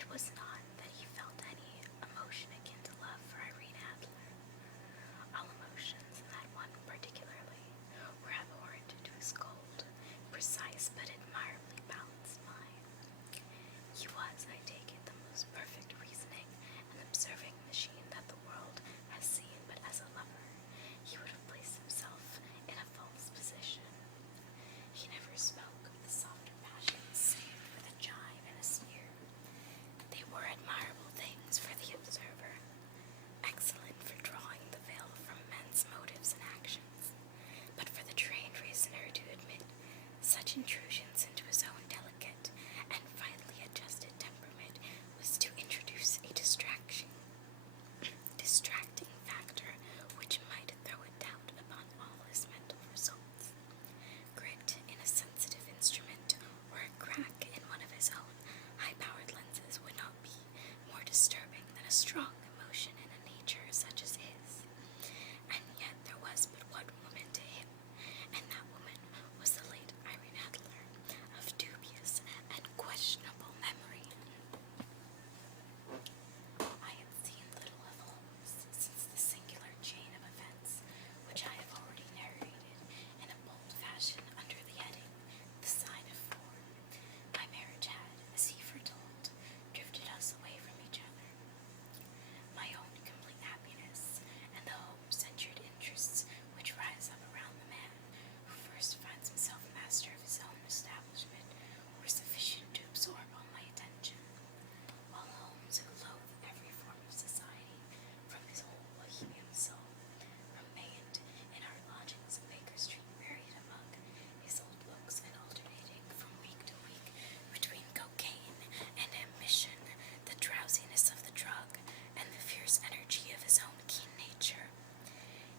It was not that he felt any emotion akin to love for Irene Adler. All emotions, and that one particularly, were abhorrent to his cold, precise, but admirably balanced mind. He was, I take it, the most perfect reasoning and observing machine that the world has seen, but as a lover, he would have placed himself in a false position. He never spoke of the softer passions save with a jibe and a sneer. They were admirable things for the observer, excellent for drawing the veil from men's motives and actions, but for the trained reasoner to admit such intrusions into his own delicate and finely adjusted temperament was to introduce a distracting factor which might throw a doubt upon all his mental results. Grit in a sensitive instrument, or a crack in one of his own high-powered lenses would not be more disturbing than a strong emotion in a nature such as his. And yet there was but one woman to him, and that woman was the late Irene Adler, of dubious and questionable memory. I had seen little of Holmes since the singular chain of events which I have already narrated in a bold fashion under the heading, The Sign of Four. My marriage had, as he foretold, drifted us away from each other. My own complete happiness, and the home-centered interests which rise up around the man who first finds himself master of his own establishment, were sufficient to absorb all my attention, while Holmes, who loathed every form of society from his whole Bohemian soul, remained in our lodgings in Baker Street, buried among his old books and alternating from week to week between cocaine and ambition, the drowsiness of the drug, and the fierce energy of his own keen nature.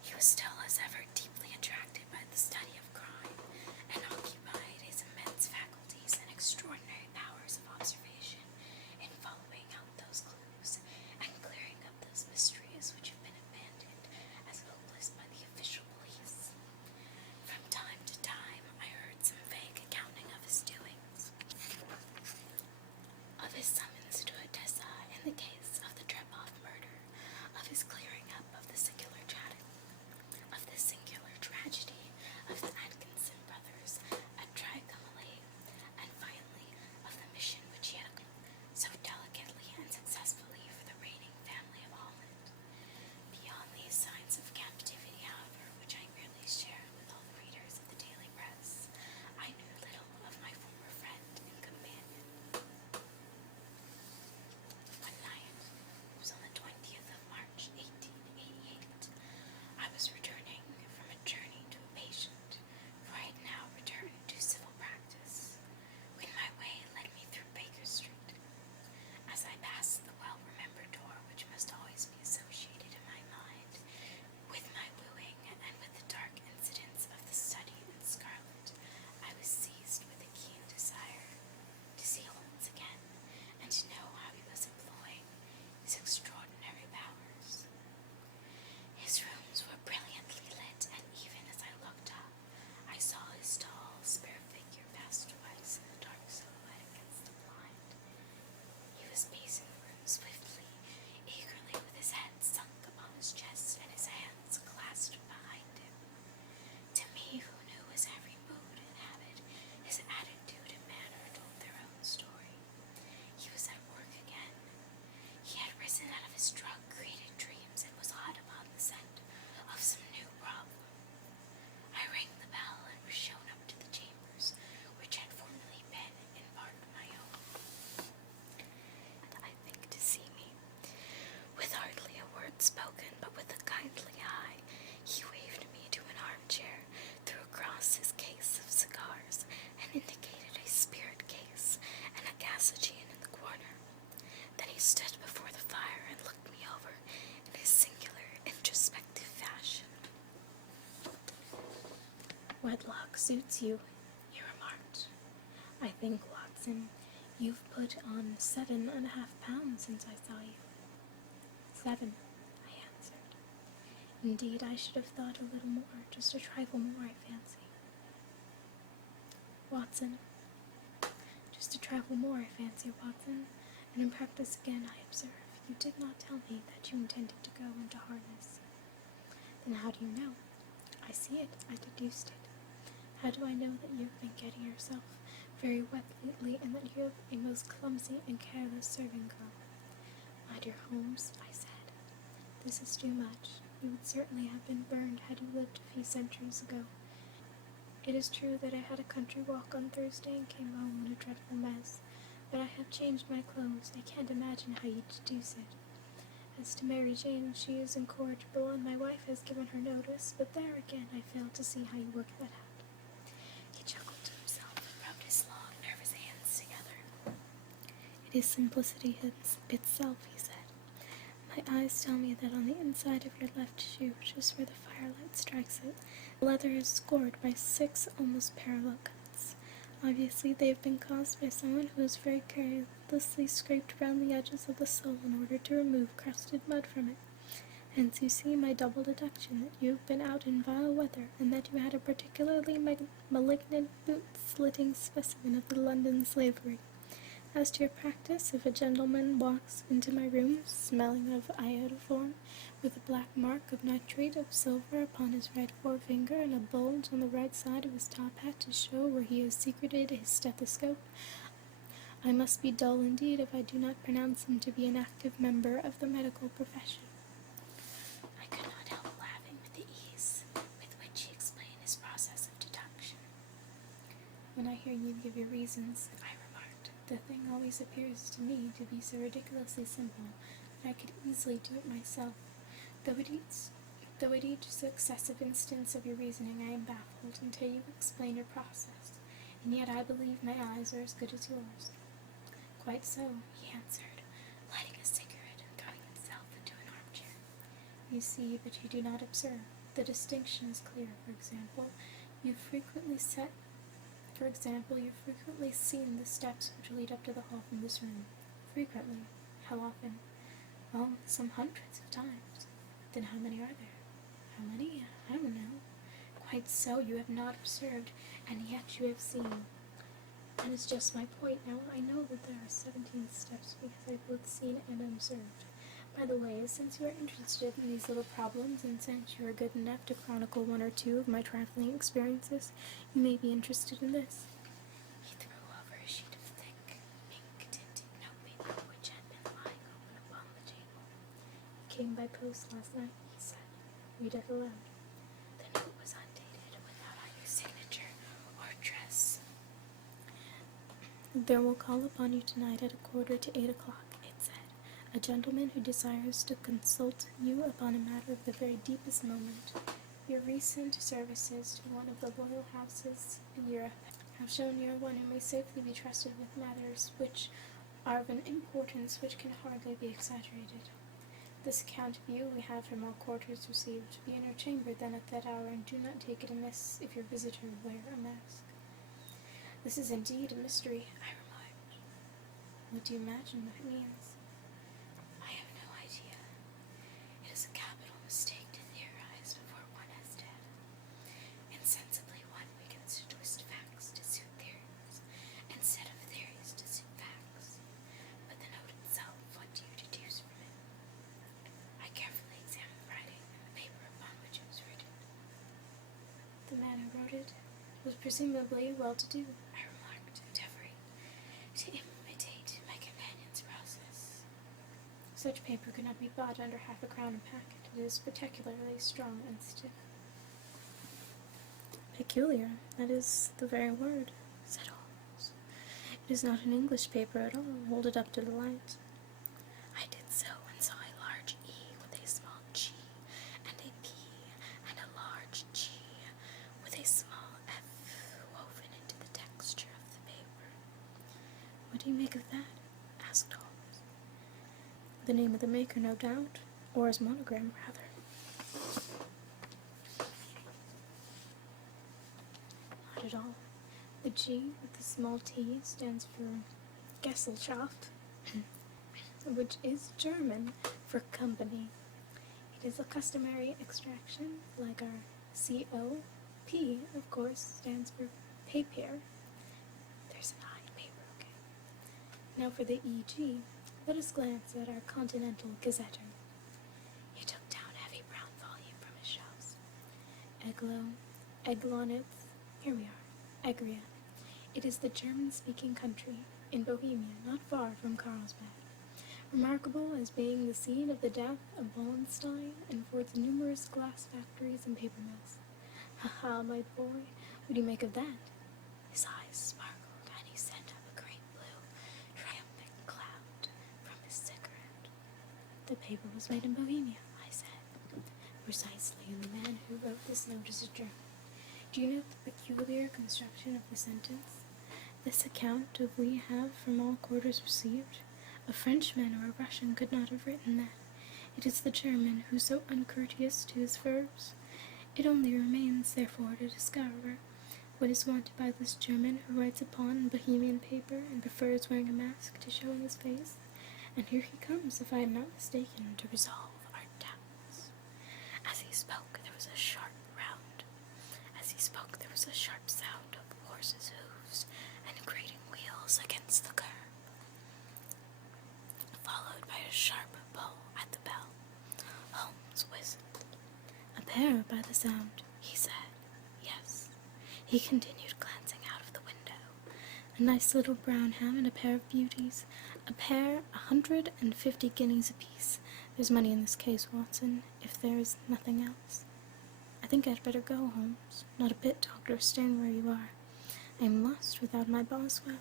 He was still, as ever, deeply attracted by the study of crime, and occupied his immense faculties and extraordinary powers of observation in following out those clues and clearing up those mysteries which have been abandoned as hopeless by the official police. From time to time I heard some vague accounting of his doings, of his summons to Odessa in the case of the Trepoff murder, of his clearing up of the singular tragedy of the Atkinson brothers at Trycomely, and finally of the mission which he had so delicately and successfully for the reigning family of Holland. Beyond these signs of captivity, however, which I merely shared with all the readers of the daily press, I knew little of my former friend and companion. One night, it was on the 20th of March, 1888, I was returning from a journey to a patient, for I had now returned to civil practice, when my way led me through Baker Street. As I passed the well-remembered door which must always be associated in my mind with my wooing and with the dark incidents of the study in scarlet, I was seized with a keen desire to see Holmes again, and to know how he was employing his extraordinary powers. His rooms were brilliantly lit, and even as I looked up, I saw his tall, spare figure pass twice in the dark silhouette against the blind. He was pacing the room swiftly, eagerly, with his head sunk upon his chest and his hands clasped behind him. To me, who knew his every mood and habit, his attitude and manner told their own story. He was at work again. He had risen out of his drug-created dreams and was hot upon the scent of some new problem. I rang the bell and was shown up to the chambers which had formerly been in part my own. And I think to see me, with hardly a word spoken, but with a kindly eye, he waved me to an armchair, threw across his case of cigars, and indicated a spirit case and a gasogene in the corner. Then he stood before the fire and looked me over in his singular introspective fashion. "Wedlock suits you," he remarked. "I think, Watson, you've put on 7.5 pounds since I saw you." 7, I answered. "Indeed, I should have thought a little more, just a trifle more, I fancy." "Watson, just a trifle more, I fancy, Watson, And in practice again, I observe, you did not tell me that you intended to go into harness. Then how do you know? I see it, I deduced it. How do I know that you have been getting yourself very wet lately, and that you have a most clumsy and careless serving girl? My dear Holmes, I said, this is too much. You would certainly have been burned had you lived a few centuries ago. It is true that I had a country walk on Thursday and came home in a dreadful mess, but I have changed my clothes. I can't imagine how you deduce it. As to Mary Jane, she is incorrigible, and my wife has given her notice, but there again I fail to see how you work that out. He chuckled to himself and rubbed his long, nervous hands together. It is simplicity itself, he said. My eyes tell me that on the inside of your left shoe, just where the firelight strikes it, the leather is scored by 6 almost parallel cuts. Obviously, they have been caused by someone who has very carelessly scraped round the edges of the sole in order to remove crusted mud from it. Hence you see my double deduction that you have been out in vile weather, and that you had a particularly malignant boot-slitting specimen of the London slavery. As to your practice, if a gentleman walks into my room, smelling of iodoform, with a black mark of nitrate of silver upon his right forefinger, and a bulge on the right side of his top hat to show where he has secreted his stethoscope, I must be dull indeed if I do not pronounce him to be an active member of the medical profession. I could not help laughing with the ease with which he explained his process of deduction. When I hear you give your reasons, I remarked, the thing always appears to me to be so ridiculously simple that I could easily do it myself. Though at each successive instance of your reasoning I am baffled until you explain your process, and yet I believe my eyes are as good as yours. Quite so, he answered, lighting a cigarette and throwing himself into an armchair. You see, but you do not observe. The distinction is clear. For example, you've frequently seen the steps which lead up to the hall from this room. Frequently. How often? Well, some hundreds of times. Then how many are there? How many? I don't know. Quite so, you have not observed, and yet you have seen. That is just my point. Now, I know that there are 17 steps because I've both seen and observed. By the way, since you are interested in these little problems, and since you are good enough to chronicle 1 or 2 of my trifling experiences, you may be interested in this. He threw over a sheet of thick, ink-tinted notepaper which had been lying open upon the table. It came by post last night, he said. Read it aloud. The note was undated, without either signature or address. There will call upon you tonight at 7:45, it said, a gentleman who desires to consult you upon a matter of the very deepest moment. Your recent services to one of the loyal houses in Europe have shown you are one who may safely be trusted with matters which are of an importance which can hardly be exaggerated. This account of you we have from all quarters received. Be in your chamber then at that hour, and do not take it amiss if your visitor wear a mask. This is indeed a mystery, I remarked. What do you imagine that it means? I have no idea. It is a capital mistake to theorize before one has dead. Insensibly one begins to twist facts to suit theories, instead of theories to suit facts. But the note itself, what do you deduce from it? I carefully examined the writing and the paper upon which it was written. The man who wrote it was presumably well-to-do, I remarked, endeavoring to imitate my companion's process. Such paper could not be bought under half a crown a packet. It is particularly strong and stiff. Peculiar, that is the very word, said Holmes. It is not an English paper at all. Hold it up to the light. I did so and saw a large E with a small G, and a P and a large G with a small F woven into the texture of the paper. What do you make of that? Asked Holmes. The name of the maker, no doubt, or his monogram, rather. Not at all. The G with the small t stands for Gesellschaft, which is German for company. It is a customary extraction, like our CO. P, of course, stands for Papier. There's an I in paper, okay. Now for the EG. let us glance at our Continental Gazetter. He took down a heavy brown volume from his shelves. Eglonitz, here we are, Egria. It is the German-speaking country in Bohemia, not far from Carlsbad, remarkable as being the scene of the death of Wallenstein and for its numerous glass factories and paper mills. Ha, my boy, what do you make of that? His eyes sparkled, and he sent up a great blue, triumphant cloud from his cigarette. The paper was made in Bohemia, I said. Precisely, And the man who wrote this note is a German. Do you note the peculiar construction of the sentence? This account of we have from all quarters received? A Frenchman or a Russian could not have written that. It is the German who is so uncourteous to his verbs. It only remains, therefore, to discover what is wanted by this German who writes upon Bohemian paper and prefers wearing a mask to showing his face. And here he comes, if I am not mistaken, to resolve our doubts. As he spoke, there was a sharp sound of horses' hoofs and grating wheels against the curb, followed by a sharp pull at the bell. Holmes whistled. A pair by the sound, he said. Yes, He continued, glancing out of the window. A nice little brown ham and a pair of beauties. A pair, 150 guineas apiece. There's money in this case, Watson, if there is nothing else. I think I'd better go, Holmes. Not a bit, Doctor, staying where you are. I am lost without my Boswell,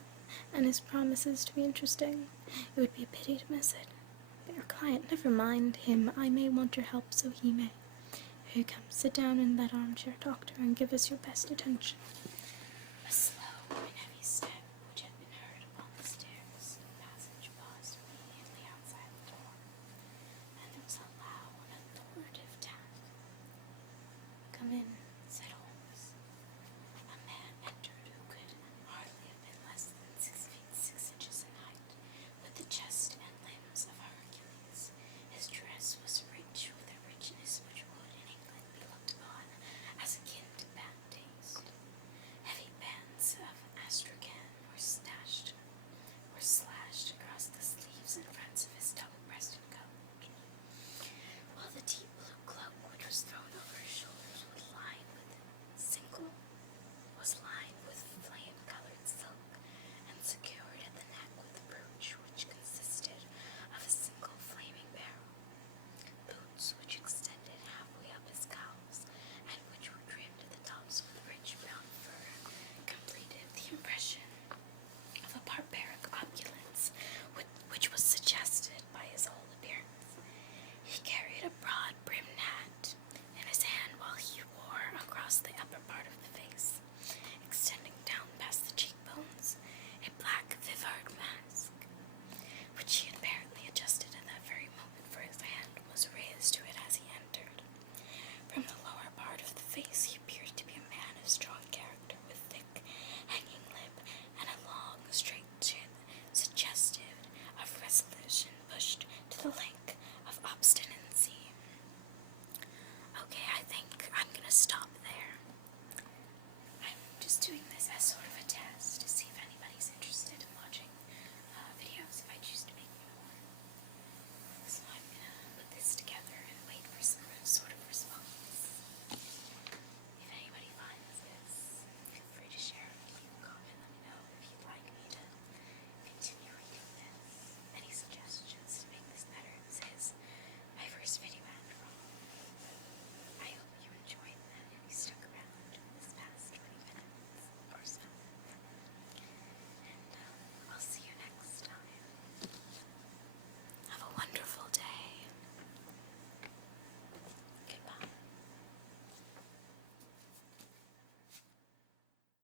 and his promises to be interesting. It would be a pity to miss it. But your client, never mind him. I may want your help, so he may. Here he comes. Sit down in that armchair, Doctor, and give us your best attention. a slow and heavy step which had been heard upon the stairs in the passage paused immediately outside the door, and there was a loud and authoritative tap. Come in,